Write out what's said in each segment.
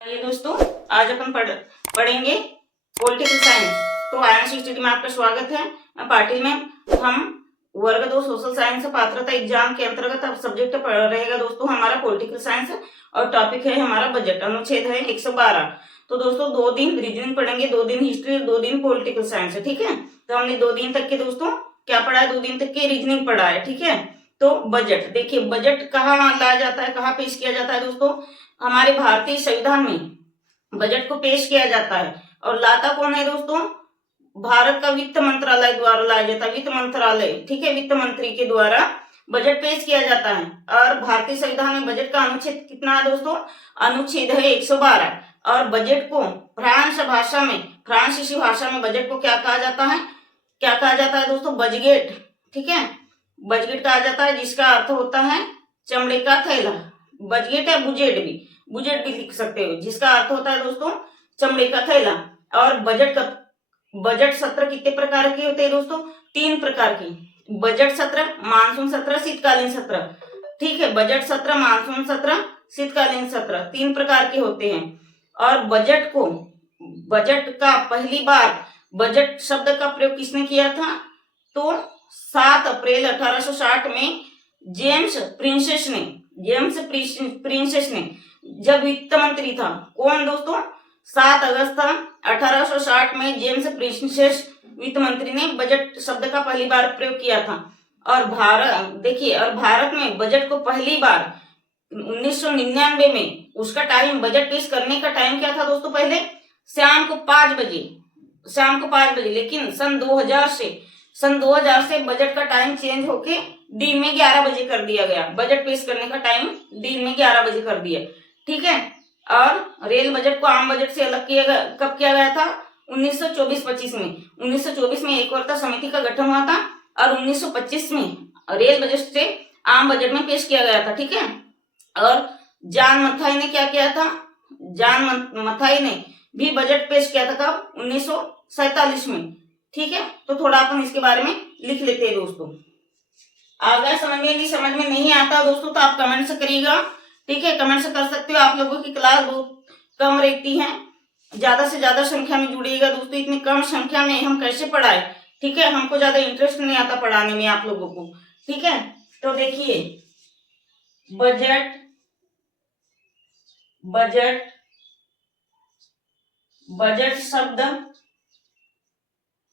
ये दोस्तों आज अपन पढ़ेंगे पॉलिटिकल साइंस। तो आयन स्टडी में आपका स्वागत है। मैं पाटिल में हम वर्ग 2 सोशल साइंस पात्रता एग्जाम के अंतर्गत अब सब्जेक्ट रहेगा दोस्तों हमारा पॉलिटिकल साइंस और टॉपिक है हमारा बजट। अनुच्छेद है 112। तो दोस्तों 2 दिन रीजनिंग पढ़ेंगे, 2 दिन हिस्ट्री, 2 दिन पॉलिटिकल साइंस है। ठीक है, तो हमने 2 दिन तक के दोस्तों क्या पढ़ा है, 2 दिन तक के रीजनिंग पढ़ा है। ठीक है, तो बजट देखिए, बजट कहाँ लाया जाता है, कहाँ पेश किया जाता है दोस्तों। हमारे भारतीय संविधान में बजट को पेश किया जाता है और लाता कौन है दोस्तों, भारत का वित्त मंत्रालय द्वारा लाया जाता है। वित्त मंत्रालय, ठीक है, वित्त मंत्री के द्वारा बजट पेश किया जाता है। और भारतीय संविधान में बजट का अनुच्छेद कितना है दोस्तों, अनुच्छेद है 112। और बजट को फ्रांस भाषा में, फ्रांसीसी भाषा में बजट को क्या कहा जाता है, क्या कहा जाता है दोस्तों, बजगेट। ठीक है, बजगेट कहा जाता है, जिसका अर्थ होता है चमड़े का थैला। बजगेट है, बुजेट भी, बुजेट भी लिख सकते हो, जिसका अर्थ होता है दोस्तों चमड़े का थैला। और बजट सत्र कितने प्रकार के होते हैं दोस्तों, 3 प्रकार के। बजट सत्र, मानसून सत्र, शीतकालीन सत्र। ठीक है, बजट सत्र, मानसून सत्र, शीतकालीन सत्र 3 प्रकार के होते हैं। और बजट को, बजट का पहली बार बजट शब्द का प्रयोग किसने किया था, तो 7 अप्रैल 1860 में जेम्स प्रिंसेस ने जब वित्त मंत्री था। कौन दोस्तों, 7 अगस्त 1860 में जेम्स प्रिंसेस वित्त मंत्री ने बजट शब्द का पहली बार प्रयोग किया था। और भारत देखिए, और भारत में बजट को पहली बार 1999 में उसका टाइम, बजट पेश करने का टाइम क्या था दोस्तों, पहले शाम को 5 बजे, लेकिन सन 2000 से बजट का टाइम चेंज होके दिन में 11 बजे कर दिया गया। बजट पेश करने का टाइम दिन में 11 बजे कर दिया। ठीक है, और रेल बजट को आम बजट से अलग कब किया गया था, 1924-25 में। 1924 में एक वार्ता समिति का गठन हुआ था और 1925 में रेल बजट से आम बजट में पेश किया गया था। ठीक है, और जॉन मथाई ने क्या किया था, जॉन मथाई ने भी बजट पेश किया था कब, 1947 में। ठीक है, तो थोड़ा अपन इसके बारे में लिख लेते हैं दोस्तों। अगर समझ में नहीं आता दोस्तों तो आप कमेंट से करिएगा। ठीक है, कमेंट से कर सकते हो। आप लोगों की क्लास बहुत कम रहती है, ज्यादा से ज्यादा संख्या में जुड़िएगा दोस्तों। इतनी कम संख्या में हम कैसे पढ़ाए, ठीक है, हमको ज्यादा इंटरेस्ट नहीं आता पढ़ाने में आप लोगों को। ठीक है, तो देखिए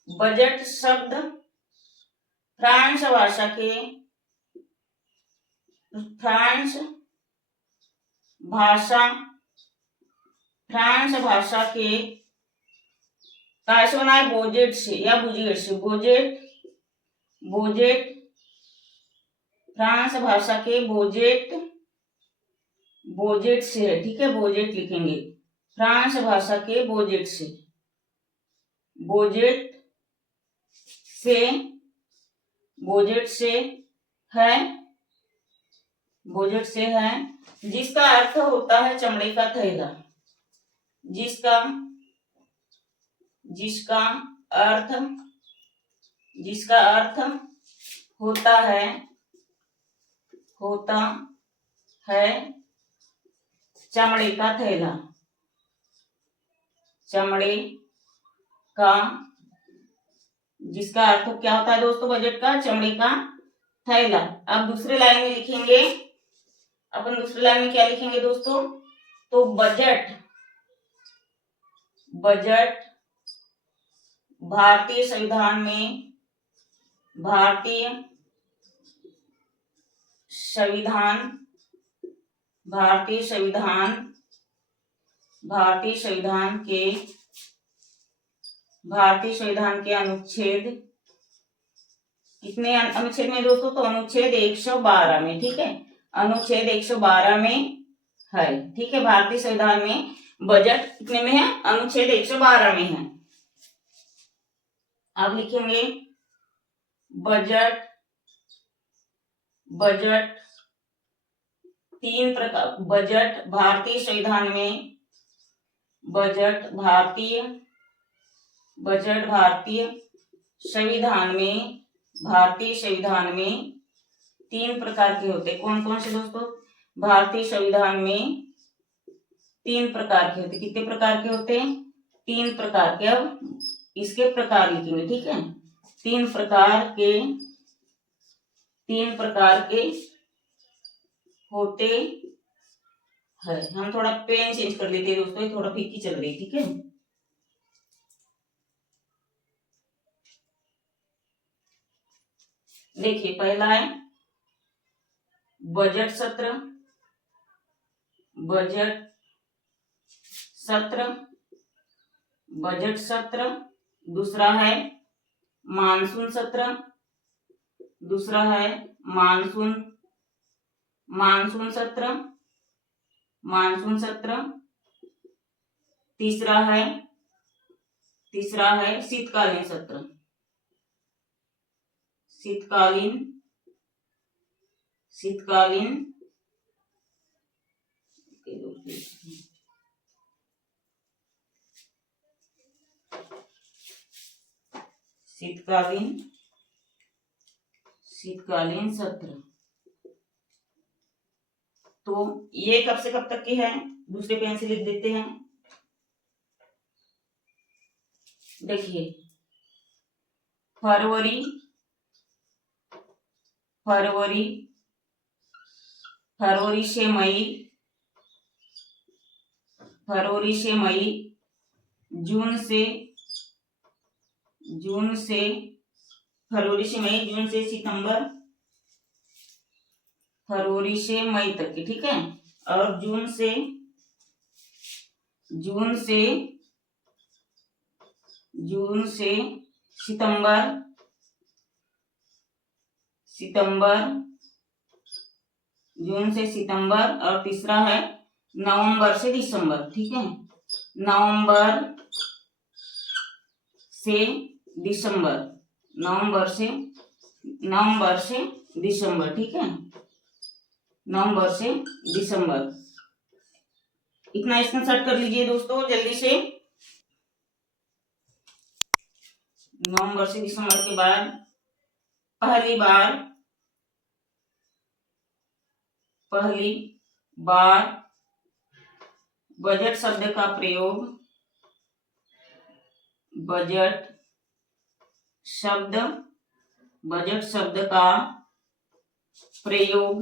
बजट शब्द फ्रांस भाषा के कैसे बना है, बोजेट से या बुजेट से। बोजेट फ्रांस भाषा के बोजेट से है। ठीक है, बोजेट लिखेंगे, फ्रांस भाषा के बोजेट से है, जिसका अर्थ होता है चमड़े का थैला। जिसका अर्थ होता है चमड़े का थैला। जिसका अर्थ क्या होता है दोस्तों बजट का, चमड़े का थैला। अब दूसरे लाइन में लिखेंगे अपन, दूसरी लाइन में क्या लिखेंगे दोस्तों, तो बजट भारतीय संविधान के अनुच्छेद, कितने अनुच्छेद में दोस्तों, तो अनुच्छेद 112 में। ठीक है, अनुच्छेद 112 में है। ठीक है, भारतीय संविधान में बजट कितने में है, अनुच्छेद 112 में है। अब लिखेंगे बजट 3 प्रकार। बजट भारतीय संविधान में, भारतीय संविधान में 3 प्रकार के होते हैं। कौन कौन से दोस्तों, भारतीय संविधान में 3 प्रकार के होते। कितने प्रकार के होते हैं? 3 प्रकार के। अब इसके प्रकार लिखेंगे, ठीक है। 3 प्रकार के होते हैं। हम थोड़ा पेन चेंज कर लेते हैं दोस्तों, ये थोड़ा फीकी चल रही, ठीक है। देखिए, पहला है बजट सत्र। दूसरा है मानसून सत्र। मानसून सत्र। तीसरा है शीतकालीन सत्र। शीतकालीन सत्र। तो ये कब से कब तक की है? दूसरे पेन से लिख देते हैं। देखिए, फरवरी से मई, जून से सितंबर, फरवरी से मई तक की, ठीक है। और जून से सितंबर, और तीसरा है नवंबर से दिसंबर, ठीक है। नवंबर से दिसंबर, ठीक है। नवंबर से दिसंबर। इतना स्क्रीनशॉट कर लीजिए दोस्तों जल्दी से। नवंबर से दिसंबर के बाद पहली बार बजट शब्द का प्रयोग, बजट शब्द का प्रयोग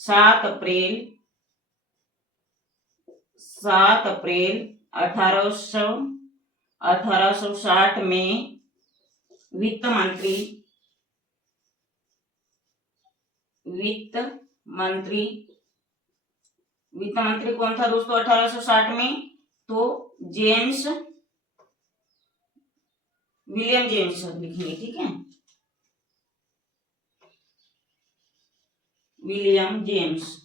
7 अप्रैल 1860 में वित्त मंत्री कौन था दोस्तों 1860 में? तो विलियम जेम्स लिखेंगे, ठीक है। विलियम जेम्स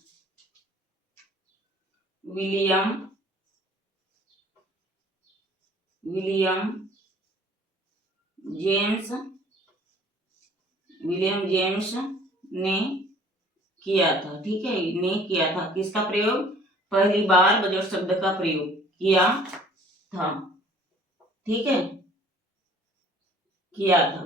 ने किया था, ठीक है। किसका प्रयोग? पहली बार बजट शब्द का प्रयोग किया था, ठीक है, किया था।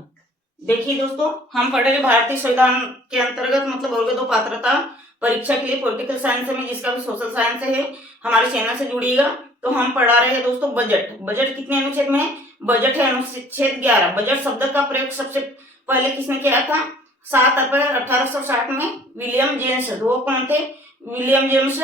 देखिए दोस्तों, हम पढ़ रहे भारतीय संविधान के अंतर्गत मतलब वर्ग 2 पात्रता परीक्षा के लिए पॉलिटिकल साइंस में, जिसका भी सोशल साइंस है, हमारे चैनल से जुड़िएगा। तो हम पढ़ा रहे हैं दोस्तों बजट कितने अनुच्छेद में है? बजट है अनुच्छेद 11। बजट शब्द का प्रयोग सबसे पहले किसने किया था? 7 अप्रैल 1860 में विलियम जेम्स। वो कौन थे? विलियम जेम्स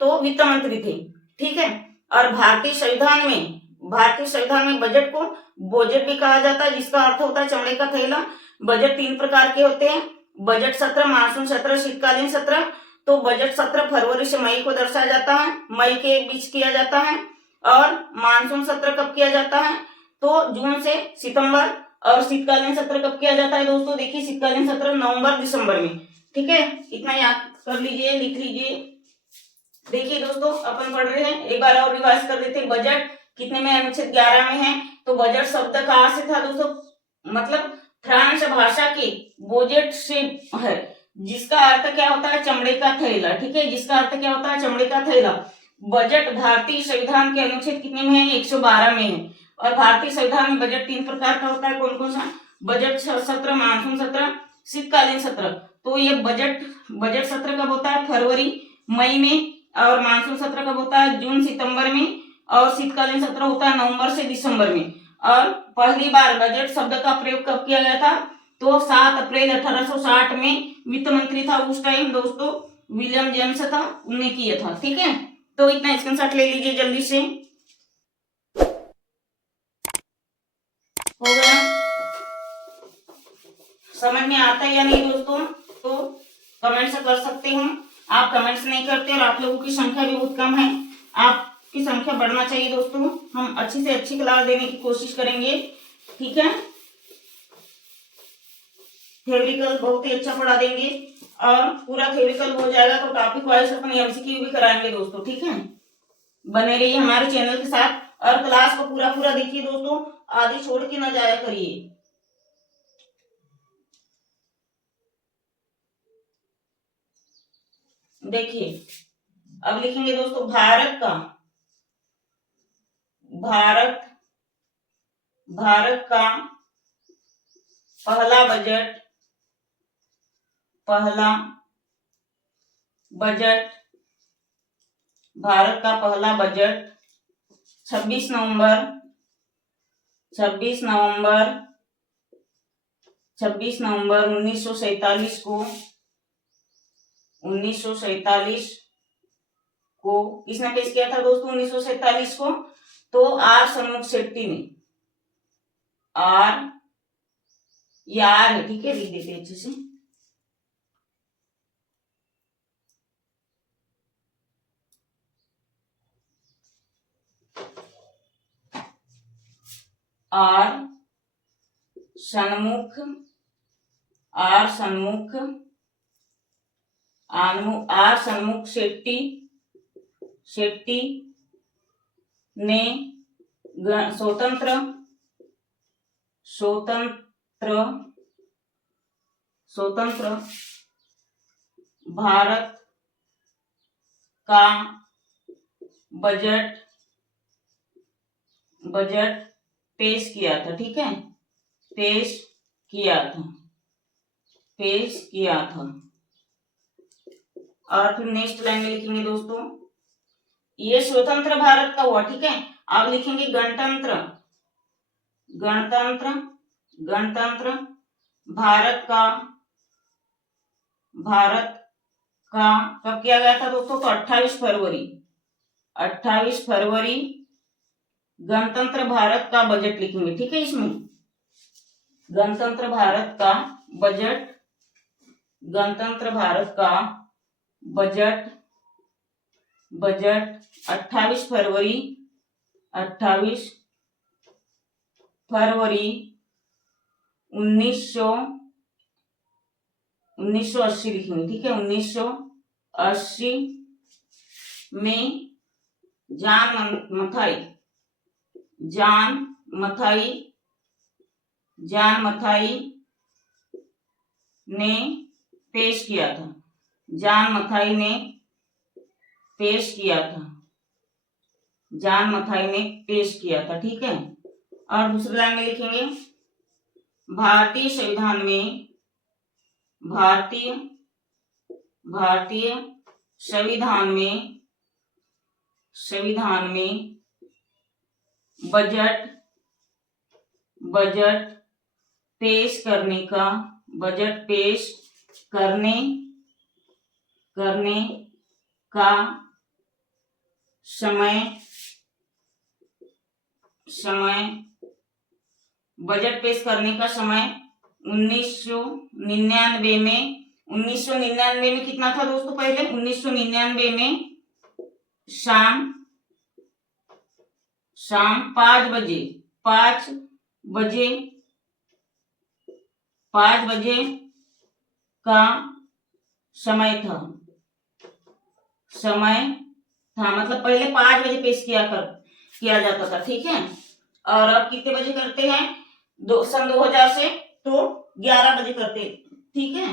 तो वित्त मंत्री थे, ठीक है। और भारतीय संविधान में बजट को बोजेट भी कहा जाता है, जिसका अर्थ होता है चमड़े का थैला। बजट 3 प्रकार के होते हैं, बजट सत्र, मानसून सत्र, शीतकालीन सत्र। तो बजट सत्र फरवरी से मई को दर्शाया जाता है, मई के बीच किया जाता है। और मानसून सत्र कब किया जाता है? तो जून से सितंबर। और शीतकालीन सत्र कब किया जाता है दोस्तों? देखिए, शीतकालीन सत्र नवंबर दिसंबर में, ठीक है। इतना याद कर लीजिए, लिख लीजिए। देखिए दोस्तों, अपन पढ़ रहे हैं, एक बार और रिवाइज कर देते हैं। बजट कितने में? अनुच्छेद 11 में है। तो बजट शब्द कहाँ से था दोस्तों? मतलब फ्रांस भाषा के बोजेट से है, जिसका अर्थ क्या होता है? चमड़े का थैला, ठीक है। जिसका अर्थ क्या होता है? चमड़े का थैला। बजट भारतीय संविधान के अनुच्छेद कितने में है? 112 में है। और भारतीय संविधान में बजट 3 प्रकार का होता है। कौन कौन सा? बजट सत्र, मानसून सत्र, शीतकालीन सत्र। तो ये बजट सत्र कब होता है? फरवरी मई में, और मानसून सत्र कब होता है? जून सितंबर में, और शीतकालीन सत्र होता है नवंबर से दिसंबर में। और पहली बार बजट शब्द का प्रयोग कब किया गया था? तो 7 अप्रैल 1860 में वित्त मंत्री था उस टाइम दोस्तों विलियम जेम्स था, उन्होंने किया था। ठीक है, तो इतना स्क्रीनशॉट ले लीजिए जल्दी से। हो गया? समझ में आता है या नहीं दोस्तों? तो कमेंट्स कर सकते हो। आप कमेंट्स नहीं करते और आप लोगों की संख्या भी बहुत कम है, आपकी संख्या बढ़ना चाहिए दोस्तों। हम अच्छी से अच्छी क्लास देने की कोशिश करेंगे। ठीक है, थ्योरिकल बहुत ही अच्छा पढ़ा देंगे, और पूरा थ्योरिकल हो जाएगा तो टॉपिक वाइज अपन एमसीक्यू भी कराएंगे दोस्तों। ठीक है, बने रहिए हमारे चैनल के साथ और क्लास को पूरा पूरा देखिए दोस्तों, आधी छोड़ के ना जाया करिए। देखिए अब लिखेंगे दोस्तों भारत का पहला बजट भारत का पहला बजट 26 नवंबर 1947 को किसने पेश किया था दोस्तों? 1947 को तो आर षणमुख शेट्टी ने। आर है, ठीक है, लिख देते अच्छे से। आर षणमुख शेट्टी ने स्वतंत्र भारत का बजट पेश किया था। ठीक है, पेश किया था। और फिर नेक्स्ट लाइन में लिखेंगे दोस्तों, ये स्वतंत्र भारत का हुआ। ठीक है, अब लिखेंगे गणतंत्र भारत का कब किया गया था दोस्तों? तो 28 फरवरी गणतंत्र भारत का बजट लिखेंगे। ठीक है, इसमें गणतंत्र भारत का बजट 28 फरवरी 1980 लिखेंगे। ठीक है, 1980 में जान मथाई ने पेश किया था। जान मथाई ने पेश किया था। ठीक है, और दूसरी लाइन में लिखेंगे भारतीय संविधान में बजट पेश करने का समय बजट पेश करने का समय 1999 में कितना था दोस्तों? पहले 1999 में शाम 5 बजे का समय था। मतलब पहले 5 बजे पेश किया जाता था। ठीक है, और अब कितने बजे करते हैं? सन 2000 से तो 11 बजे करते। ठीक है,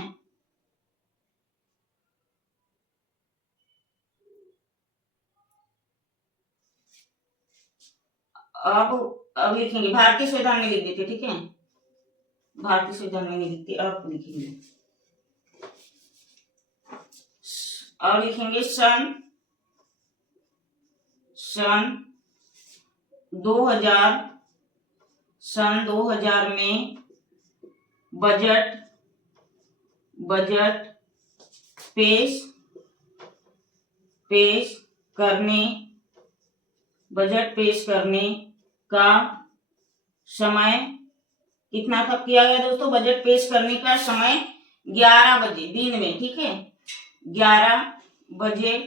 अब लिखेंगे भारतीय संविधान में लिख देते। ठीक है, भारतीय संविधान में नहीं लिखते, अब लिखेंगे और लिखेंगे सन 2000 में बजट पेश करने का समय कितना कब किया गया दोस्तों? बजट पेश करने का समय 11 बजे दिन में, ठीक है, 11 बजे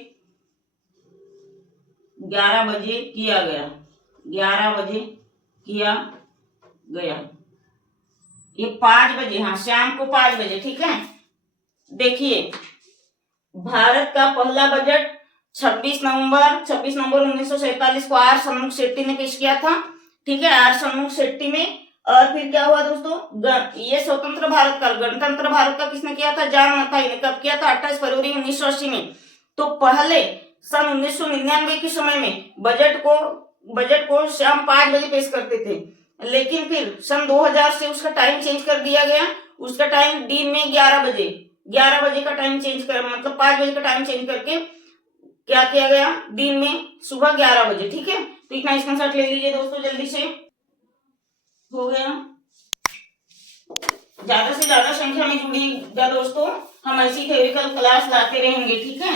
किया गया, 11 बजे किया गया। ये 5 बजे, हाँ, शाम को 5 बजे, ठीक है। देखिए, भारत का पहला बजट 26 नवंबर 1947 को आर षणमुख शेट्टी ने पेश किया था, ठीक है, आर षणमुख शेट्टी में। और फिर क्या हुआ दोस्तों, ये स्वतंत्र भारत का, गणतंत्र भारत का किसने किया था? जॉन मथाई ने। कब किया था? 28 फरवरी 1980 में। तो पहले सन 1999 के समय में बजट को शाम 5 बजे पेश करते थे, लेकिन फिर सन 2000 से उसका टाइम चेंज कर दिया गया। उसका टाइम दिन में 11 बजे का टाइम चेंज कर, मतलब 5 बजे का टाइम चेंज करके क्या किया गया? दिन में सुबह 11 बजे, ठीक है। तो इतना स्क्रीनशॉट ले लीजिए दोस्तों, जल्दी से। हो गया। ज्यादा से ज्यादा संख्या में जुड़िएगा दोस्तों, हम ऐसी थ्योरिकल क्लास लाते रहेंगे, ठीक है।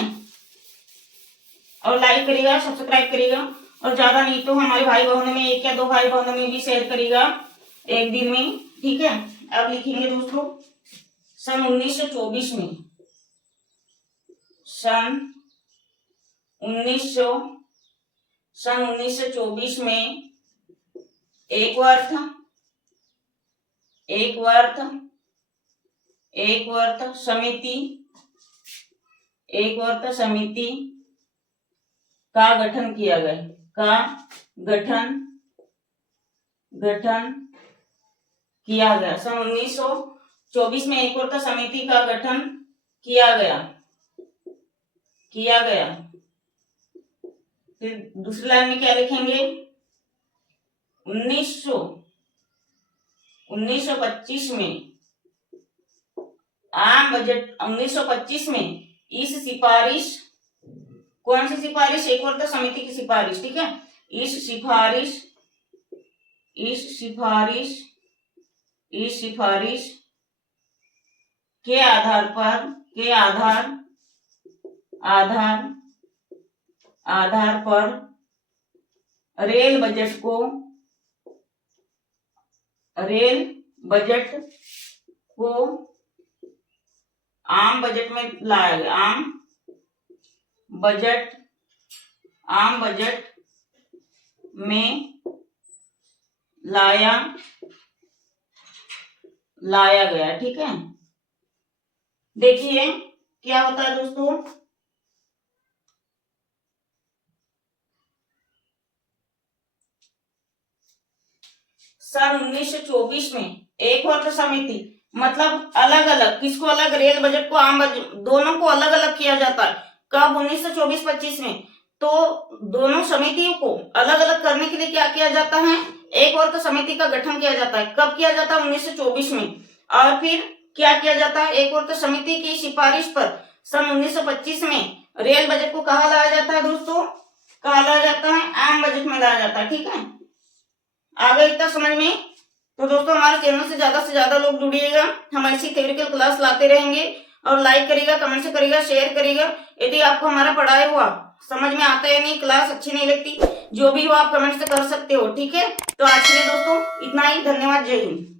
और लाइक करिएगा, सब्सक्राइब करिएगा, और ज्यादा नहीं तो हमारे भाई बहनों में, 1 या 2 भाई बहनों में भी शेयर करिएगा एक दिन में, ठीक है। अब लिखेंगे दोस्तों सन 1924 में, सन 1924 में एक वर्ष समिति का गठन किया गया। सन 1924 में एक वर्ष समिति का गठन किया गया। फिर दूसरी लाइन में क्या लिखेंगे? 1925 में आम बजट, 1925 में इस सिफारिश, कौन सी सिफारिश? एक वर्ष समिति की सिफारिश, ठीक है। इस सिफारिश के आधार पर रेल बजट को आम बजट में लाया गया। आम बजट में लाया गया, ठीक है। देखिए क्या होता है दोस्तों, सन 1924 में एक वर्ष समिति, मतलब अलग अलग, किसको अलग? रेल बजट को आम बजट, दोनों को अलग अलग किया जाता है। कब? 1924-25 में। तो दोनों समितियों को अलग अलग करने के लिए क्या किया जाता है? एक वर्ष समिति का गठन किया जाता है। कब किया जाता है? 1924 में। और फिर क्या किया जाता है? एक वर्ष समिति की सिफारिश पर सन 1925 में रेल बजट को कहाँ लाया जाता है दोस्तों? कहाँ लाया जाता है? आम बजट में लाया जाता है, ठीक है। आ गया इतना समझ में? तो दोस्तों हमारे चैनल से ज्यादा लोग जुड़िएगा, हम ऐसी थ्योरिकल क्लास लाते रहेंगे। और लाइक करिएगा, कमेंट से करिएगा, शेयर करिएगा। यदि आपको हमारा पढ़ाया हुआ समझ में आता है, नहीं क्लास अच्छी नहीं लगती, जो भी हो आप कमेंट से कर सकते हो, ठीक है। तो आज के लिए दोस्तों इतना ही, धन्यवाद, जय हिंद।